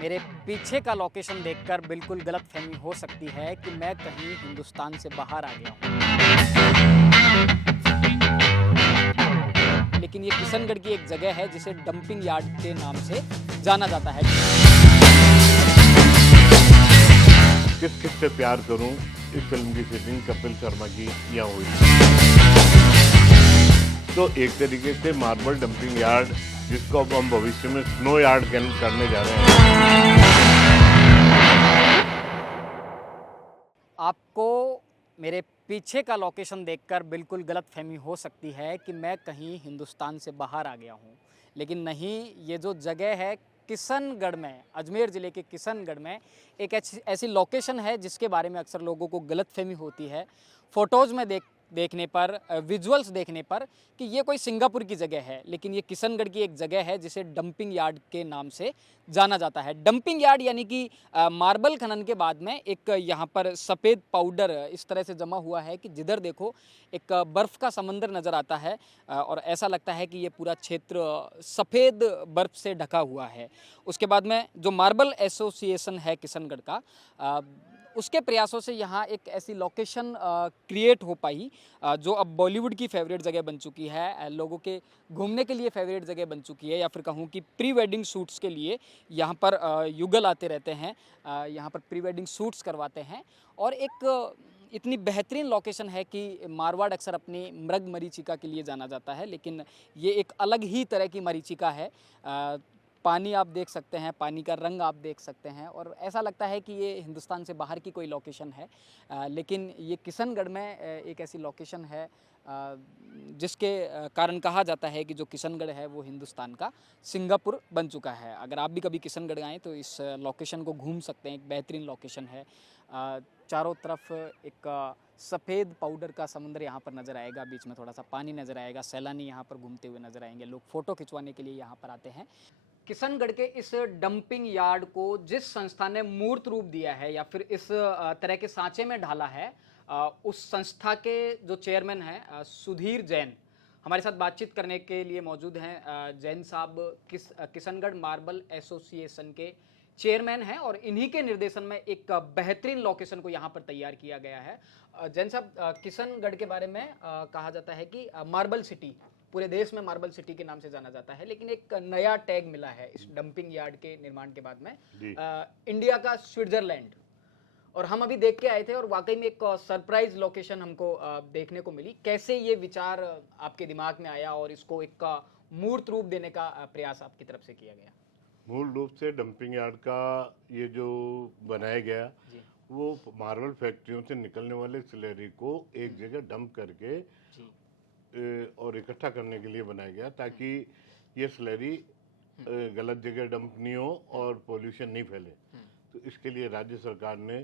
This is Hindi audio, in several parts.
मेरे पीछे का लोकेशन देखकर बिल्कुल गलतफहमी हो सकती है कि मैं कहीं हिंदुस्तान से बाहर आ गया हूँ। लेकिन ये किशनगढ़ की एक जगह है जिसे डंपिंग यार्ड के नाम से जाना जाता है। किस किस से प्यार करूं, इस फिल्म की शूटिंग कपिल शर्मा की यहाँ हुई। तो एक तरीके से मार्बल डंपिंग यार्ड, जिसको अब हम भविष्य में स्नो यार्ड करने जा रहे हैं। आपको मेरे पीछे का लोकेशन देखकर बिल्कुल गलतफहमी हो सकती है कि मैं कहीं हिंदुस्तान से बाहर आ गया हूँ, लेकिन नहीं, ये जो जगह है किशनगढ़ में, अजमेर ज़िले के किशनगढ़ में एक ऐसी लोकेशन है जिसके बारे में अक्सर लोगों को गलतफहमी होती है फ़ोटोज़ में देखने पर, विजुअल्स देखने पर कि ये कोई सिंगापुर की जगह है, लेकिन ये किशनगढ़ की एक जगह है जिसे डंपिंग यार्ड के नाम से जाना जाता है। डंपिंग यार्ड यानी कि मार्बल खनन के बाद में एक यहाँ पर सफ़ेद पाउडर इस तरह से जमा हुआ है कि जिधर देखो एक बर्फ़ का समंदर नज़र आता है और ऐसा लगता है कि ये पूरा क्षेत्र सफ़ेद बर्फ़ से ढका हुआ है। उसके बाद में जो मार्बल एसोसिएशन है किशनगढ़ का, उसके प्रयासों से यहाँ एक ऐसी लोकेशन क्रिएट हो पाई जो अब बॉलीवुड की फेवरेट जगह बन चुकी है, लोगों के घूमने के लिए फेवरेट जगह बन चुकी है, या फिर कहूँ कि प्री वेडिंग शूट्स के लिए यहाँ पर युगल आते रहते हैं, यहाँ पर प्री वेडिंग शूट्स करवाते हैं। और एक इतनी बेहतरीन लोकेशन है कि मारवाड़ अक्सर अपनी मृग मरीचिका के लिए जाना जाता है, लेकिन ये एक अलग ही तरह की मरीचिका है। पानी आप देख सकते हैं, पानी का रंग आप देख सकते हैं और ऐसा लगता है कि ये हिंदुस्तान से बाहर की कोई लोकेशन है, लेकिन ये किशनगढ़ में एक ऐसी लोकेशन है जिसके कारण कहा जाता है कि जो किशनगढ़ है वो हिंदुस्तान का सिंगापुर बन चुका है। अगर आप भी कभी किशनगढ़ आएँ तो इस लोकेशन को घूम सकते हैं, एक बेहतरीन लोकेशन है। चारों तरफ एक सफ़ेद पाउडर का समुद्र यहाँ पर नज़र आएगा, बीच में थोड़ा सा पानी नज़र आएगा, सैलानी यहाँ पर घूमते हुए नज़र आएंगे, लोग फ़ोटो खिंचवाने के लिए यहाँ पर आते हैं। किशनगढ़ के इस डंपिंग यार्ड को जिस संस्था ने मूर्त रूप दिया है या फिर इस तरह के सांचे में ढाला है, उस संस्था के जो चेयरमैन हैं सुधीर जैन, हमारे साथ बातचीत करने के लिए मौजूद हैं। जैन साहब किशनगढ़ मार्बल एसोसिएशन के चेयरमैन हैं और इन्हीं के निर्देशन में एक बेहतरीन लोकेशन को यहाँ पर तैयार किया गया है। जैन साहब, किशनगढ़ के बारे में कहा जाता है कि मार्बल सिटी, पूरे देश में मार्बल सिटी के नाम से जाना जाता है, लेकिन एक नया टैग मिला है इस डंपिंग यार्ड के निर्माण के बाद में, इंडिया का स्विट्जरलैंड। और हम अभी देख के आए थे और वाकई में एक सरप्राइज लोकेशन हमको देखने को मिली। कैसे ये विचार आपके दिमाग में आया और इसको एक मूर्त रूप देने का प्रयास आपकी तरफ से किया गया? मूल रूप से डंपिंग यार्ड का ये जो बनाया गया वो मार्बल फैक्ट्रियों से निकलने वाले स्लरी को एक जगह डंप करके और इकट्ठा करने के लिए बनाया गया, ताकि ये स्लरी गलत जगह डंप नहीं हो और पोल्यूशन नहीं फैले। तो इसके लिए राज्य सरकार ने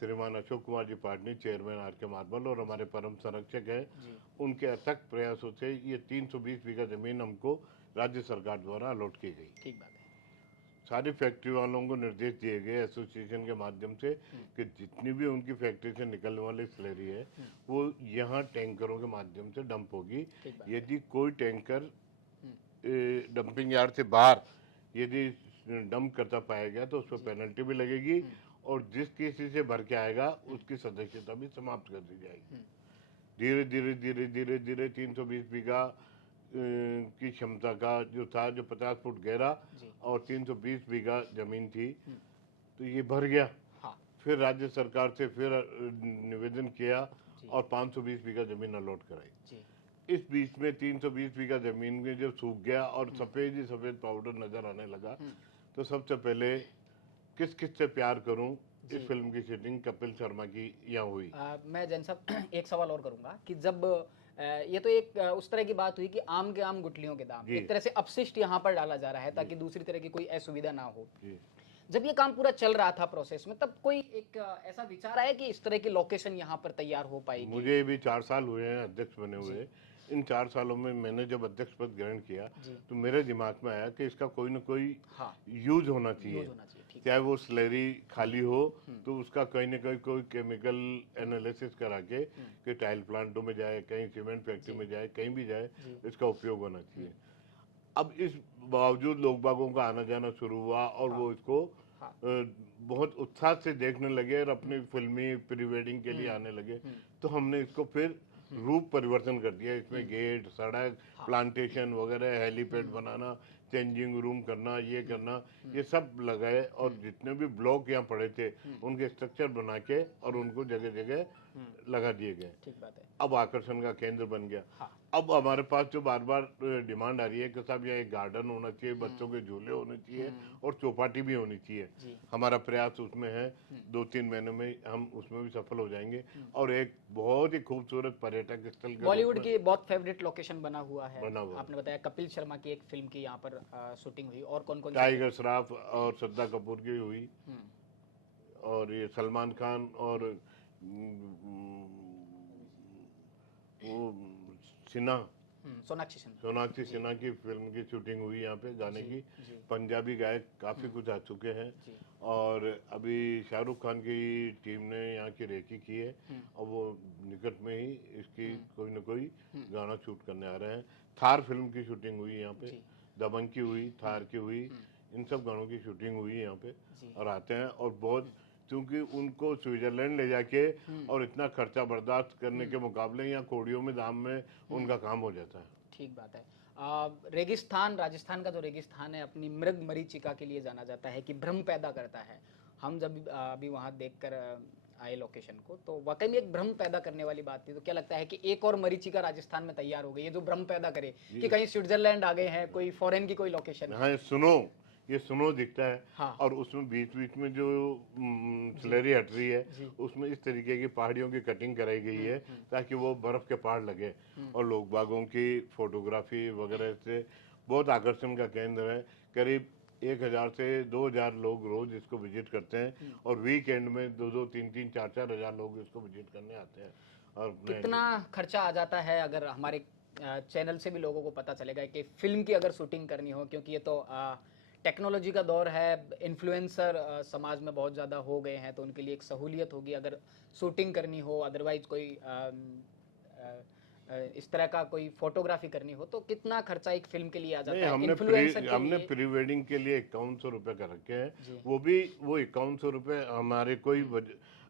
श्रीमान अशोक कुमार जी पाटनी, चेयरमैन आर के मार्बल, और हमारे परम संरक्षक हैं, उनके अथक प्रयासों से ये 320 बीघा जमीन हमको राज्य सरकार द्वारा अलॉट की गई। ठीक बात है। सारी फैक्ट्री वालों को निर्देश दिए गए एसोसिएशन के माध्यम से कि जितनी भी उनकी फैक्ट्री से निकलने वाली स्लरी है वो यहाँ टैंकरों के माध्यम से डंप होगी। यदि कोई टैंकर डंपिंग यार्ड से बाहर यदि डंप करता पाया गया तो उस पर पेनल्टी भी लगेगी और जिस किसी से भर के आएगा उसकी सदस्यता भी समाप्त कर दी जाएगी। धीरे धीरे धीरे धीरे धीरे 320 बीघा की क्षमता का जो था, जो 50 फुट गहरा और 320 बीघा जमीन थी, तो ये भर गया। फिर राज्य सरकार से फिर निवेदन किया और 520 बीघा जमीन अलॉट कराई। इस बीच में 320 बीघा जमीन में जब सूख गया और सफ़ेद ही सफ़ेद पाउडर नजर आने लगा, तो सबसे पहले किस किस से प्यार करूं, इस फिल्म की शूटिंग कपिल शर्मा की यहाँ हुई। मैं जैन साहब एक सवाल और करूंगा कि जब ये तो एक उस तरह की बात हुई कि आम के आम गुठलियों के दाम, एक तरह से अपशिष्ट यहाँ पर डाला जा रहा है ताकि दूसरी तरह की कोई असुविधा ना हो। जब ये काम पूरा चल रहा था प्रोसेस में, तब कोई एक ऐसा विचार आया कि इस तरह की लोकेशन यहाँ पर तैयार हो पाएगी? मुझे भी 4 साल हुए हैं अध्यक्ष बने हुए। इन 4 सालों में मैंने जब अध्यक्ष पद ग्रहण किया तो मेरे दिमाग में आया कि इसका कोई ना कोई यूज होना चाहिए। चाहे वो स्लरी खाली हो तो उसका कहीं ना कहीं कोई केमिकल एनालिसिस करा के कि टाइल प्लांटों में जाए, कहीं सीमेंट फैक्ट्री में जाए, कहीं भी जाए, इसका उपयोग होना चाहिए। अब इस बावजूद लोग बागों का आना जाना शुरू हुआ और वो इसको बहुत उत्साह से देखने लगे और अपनी फिल्मी प्री वेडिंग के लिए आने लगे। तो हमने इसको फिर रूप परिवर्तन कर दिया। इसमें गेट, सड़क, प्लांटेशन वगैरह, हेलीपैड बनाना, चेंजिंग रूम करना, ये करना, ये सब लगाए और जितने भी ब्लॉक यहाँ पड़े थे उनके स्ट्रक्चर बना के और उनको जगह जगह लगा दिए गए। ठीक बात है। अब आकर्षण का केंद्र बन गया। अब हमारे पास जो बार बार डिमांड आ रही है कि साहब यहाँ एक गार्डन होना चाहिए, बच्चों के झूले होने चाहिए और चौपाटी भी होनी चाहिए। हमारा प्रयास उसमें है, 2-3 महीने में हम उसमें भी सफल हो जाएंगे और एक बहुत ही खूबसूरत पर्यटक स्थल बॉलीवुड की बहुत फेवरेट लोकेशन बना हुआ है। बना हुआ। आपने बताया कपिल शर्मा की एक फिल्म की यहाँ पर शूटिंग हुई, और कौन कौन टाइगर श्रॉफ और श्रद्धा कपूर की हुई और ये सलमान खान और वो सिन्हा, सोनाक्षी सिन्हा की फिल्म की शूटिंग हुई यहाँ पे, गाने की। पंजाबी गायक काफी कुछ आ चुके हैं और अभी शाहरुख खान की टीम ने यहाँ की रेकी की है और वो निकट में ही इसकी कोई न कोई गाना शूट करने आ रहे हैं। थार फिल्म की शूटिंग हुई यहाँ पे, दबंग की हुई, थार की हुई, इन सब गानों की शूटिंग हुई यहाँ पे और आते हैं। और बहुत, क्योंकि उनको स्विट्जरलैंड ले जाके और इतना खर्चा बर्दाश्त करने के मुकाबले यहाँ कोड़ियों में दाम में उनका काम हो जाता है। ठीक बात है। रेगिस्तान, राजस्थान का जो रेगिस्तान है अपनी मृग मरीचिका के लिए जाना जाता है कि भ्रम पैदा करता है। हम जब अभी वहाँ देखकर आए लोकेशन को तो वाकई में एक भ्रम पैदा करने वाली बात थी। तो क्या लगता है कि एक और मरीचिका राजस्थान में तैयार हो गई है जो भ्रम पैदा करे कि कहीं स्विट्जरलैंड आ गए हैं, कोई फॉरेन की कोई लोकेशन। हाँ, ये सुनो दिखता है। हाँ। और उसमें बीच बीच में जो स्लरी हट रही है उसमें इस तरीके की पहाड़ियों की कटिंग कराई गई है ताकि वो बर्फ के पहाड़ लगे और लोग बागों की फोटोग्राफी वगैरह से बहुत आकर्षण का केंद्र है। करीब 1000 से 2000 लोग रोज इसको विजिट करते हैं और वीकेंड में 2-2, 3-3, 4-4 हजार लोग इसको विजिट करने आते हैं। और कितना खर्चा आ जाता है अगर हमारे चैनल से भी लोगों को पता चलेगा कि फिल्म की अगर शूटिंग करनी हो, क्योंकि ये तो टेक्नोलॉजी का दौर है, इन्फ्लुएंसर समाज में बहुत ज़्यादा हो गए हैं, तो उनके लिए एक सहूलियत होगी अगर शूटिंग करनी हो, अदरवाइज कोई इस तरह का कोई फोटोग्राफी करनी हो तो कितना खर्चा एक फिल्म के लिए आ जाता है? हमने प्री वेडिंग के लिए 5100 रुपये का रखे हैं। वो 5100 रुपये हमारे कोई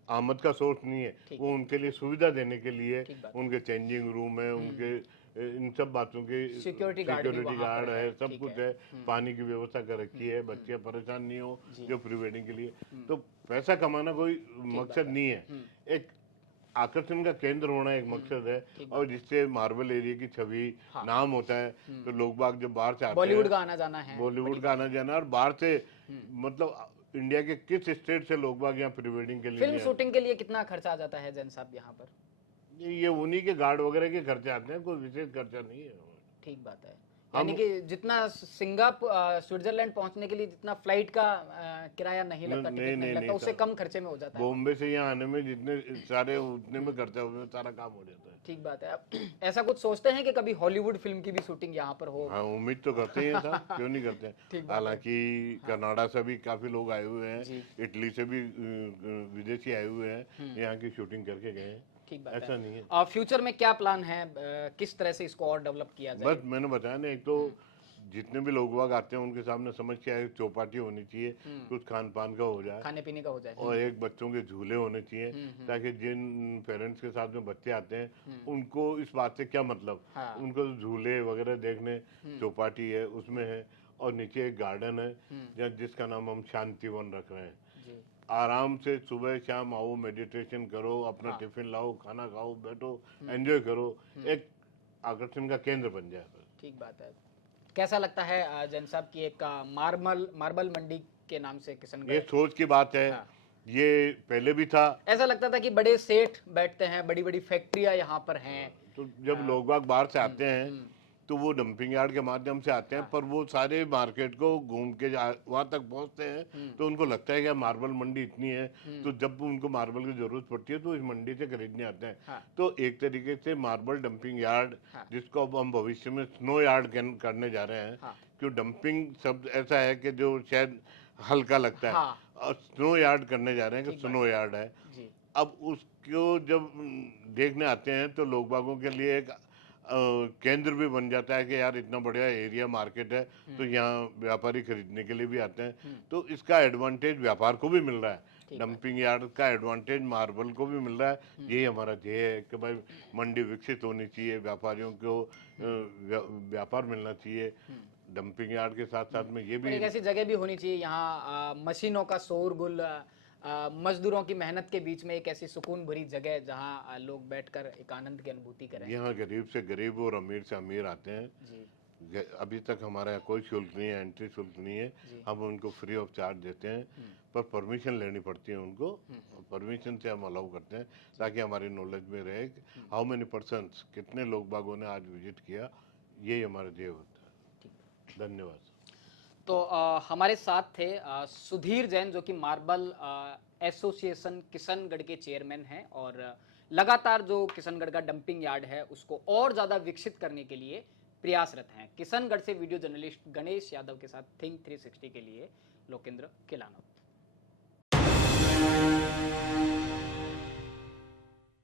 आमद का सोर्स नहीं है, वो उनके लिए सुविधा देने के लिए, उनके चेंजिंग रूम है, उनके इन सब बातों की सिक्योरिटी गार्ड है, सब कुछ है, पानी की व्यवस्था कर रखी है, बच्चे परेशान नहीं हो जो प्री वेडिंग के लिए। तो पैसा कमाना कोई मकसद नहीं है, एक आकर्षण का केंद्र होना एक मकसद है और जिससे मार्बल एरिया की छवि नाम होता है तो लोग बाग जब बाहर से आते हैं, बॉलीवुड का आना जाना है, बॉलीवुड का आना जाना, और बाहर से मतलब इंडिया के किस स्टेट से लोग बाग यहाँ प्री वेडिंग के लिए, फिल्म शूटिंग के लिए कितना खर्चा आ जाता है जैन साहब यहाँ पर? ये उन्हीं के गार्ड वगैरह के खर्चे आते हैं, कोई विशेष खर्चा नहीं है। ठीक बात है। यानी कि जितना सिंगापुर स्विट्जरलैंड पहुंचने के लिए जितना फ्लाइट का किराया नहीं लगता, टिकट नहीं लगता, उससे कम खर्चे में हो जाता है। बॉम्बे से यहाँ आने में जितने सारे उतने में खर्चा उसमें सारा काम हो जाता है। ठीक बात है। अब ऐसा कुछ सोचते हैं कि कभी हॉलीवुड फिल्म की भी शूटिंग यहाँ पर हो? हाँ, उम्मीद तो करते हैं साहब, क्यों नहीं करते हैं। हालांकि कनाडा से भी काफी लोग आए हुए हैं, इटली से भी विदेशी आए हुए हैं, यहाँ की शूटिंग करके गए हैं। ठीक बात ऐसा नहीं है। और फ्यूचर में क्या प्लान है, किस तरह से इसको और डेवलप किया जाए? बस मैंने बताया ना, एक तो जितने भी लोग बाग आते हैं उनके सामने समझ के आए, चौपाटी होनी चाहिए, कुछ खान पान का हो जाए, खाने पीने का हो जाए, और एक बच्चों के झूले होने चाहिए ताकि जिन पेरेंट्स के साथ में बच्चे आते हैं उनको इस बात से क्या मतलब, उनको झूले वगैरह देखने, चौपाटी है उसमें है, और नीचे एक गार्डन है जिसका नाम हम शांतिवन रख रहे हैं। आराम से सुबह शाम आओ, मेडिटेशन करो, अपना टिफिन लाओ, खाना खाओ, बैठो, एंजॉय करो, एक आकर्षण का केंद्र बन जाए। ठीक बात है। कैसा लगता है जैन साहब की एक मार्बल मंडी के नाम से किशनगढ़? ये सोच की बात है। ये पहले भी था, ऐसा लगता था कि बड़े सेठ बैठते हैं, बड़ी बड़ी फैक्ट्रियां यहाँ पर हैं, तो जब लोग बाग बाहर से आते हैं तो वो डंपिंग यार्ड के माध्यम से आते हैं, पर वो सारे मार्केट को घूम के वहां तक पहुंचते हैं तो उनको लगता है कि मार्बल मंडी इतनी है, तो जब उनको मार्बल की जरूरत पड़ती है तो इस मंडी से खरीदने आते हैं। तो एक तरीके से मार्बल डंपिंग यार्ड, जिसको अब हम भविष्य में स्नो यार्ड करने जा रहे हैं, क्यों डंपिंग शब्द ऐसा है कि जो शायद हल्का लगता है, और स्नो यार्ड करने जा रहे हैं कि स्नो यार्ड है। अब उसको जब देखने आते हैं तो लोग बागों के लिए एक केंद्र भी बन जाता है कि यार इतना बढ़िया एरिया मार्केट है, तो यहाँ व्यापारी खरीदने के लिए भी आते हैं। तो इसका एडवांटेज व्यापार को भी मिल रहा है, डंपिंग यार्ड का एडवांटेज मार्बल को भी मिल रहा है। यही हमारा ध्येय है कि भाई मंडी विकसित होनी चाहिए, व्यापारियों को व्यापार मिलना चाहिए। डंपिंग यार्ड के साथ साथ में ये और भी एक ऐसी जगह भी होनी चाहिए यहाँ मशीनों का शोरगुल, मजदूरों की मेहनत के बीच में एक ऐसी सुकून भरी जगह जहाँ लोग बैठकर एक आनंद की अनुभूति करें। यहाँ गरीब से गरीब और अमीर से अमीर आते हैं। जी अभी तक हमारा यहाँ कोई शुल्क नहीं है, एंट्री शुल्क नहीं है, हम उनको फ्री ऑफ चार्ज देते हैं, पर परमिशन लेनी पड़ती है उनको। परमिशन से हम अलाउ करते हैं ताकि हमारी नॉलेज में रहे हाउ मेनी पर्सन्स, कितने लोग बागों ने आज विजिट किया, यही हमारा ध्येय होता है। धन्यवाद। तो हमारे साथ थे सुधीर जैन, जो कि मार्बल एसोसिएशन किशनगढ़ के चेयरमैन हैं और लगातार जो किशनगढ़ का डंपिंग यार्ड है उसको और ज़्यादा विकसित करने के लिए प्रयासरत हैं। किशनगढ़ से वीडियो जर्नलिस्ट गणेश यादव के साथ थिंक 360 के लिए लोकेंद्र किलानव।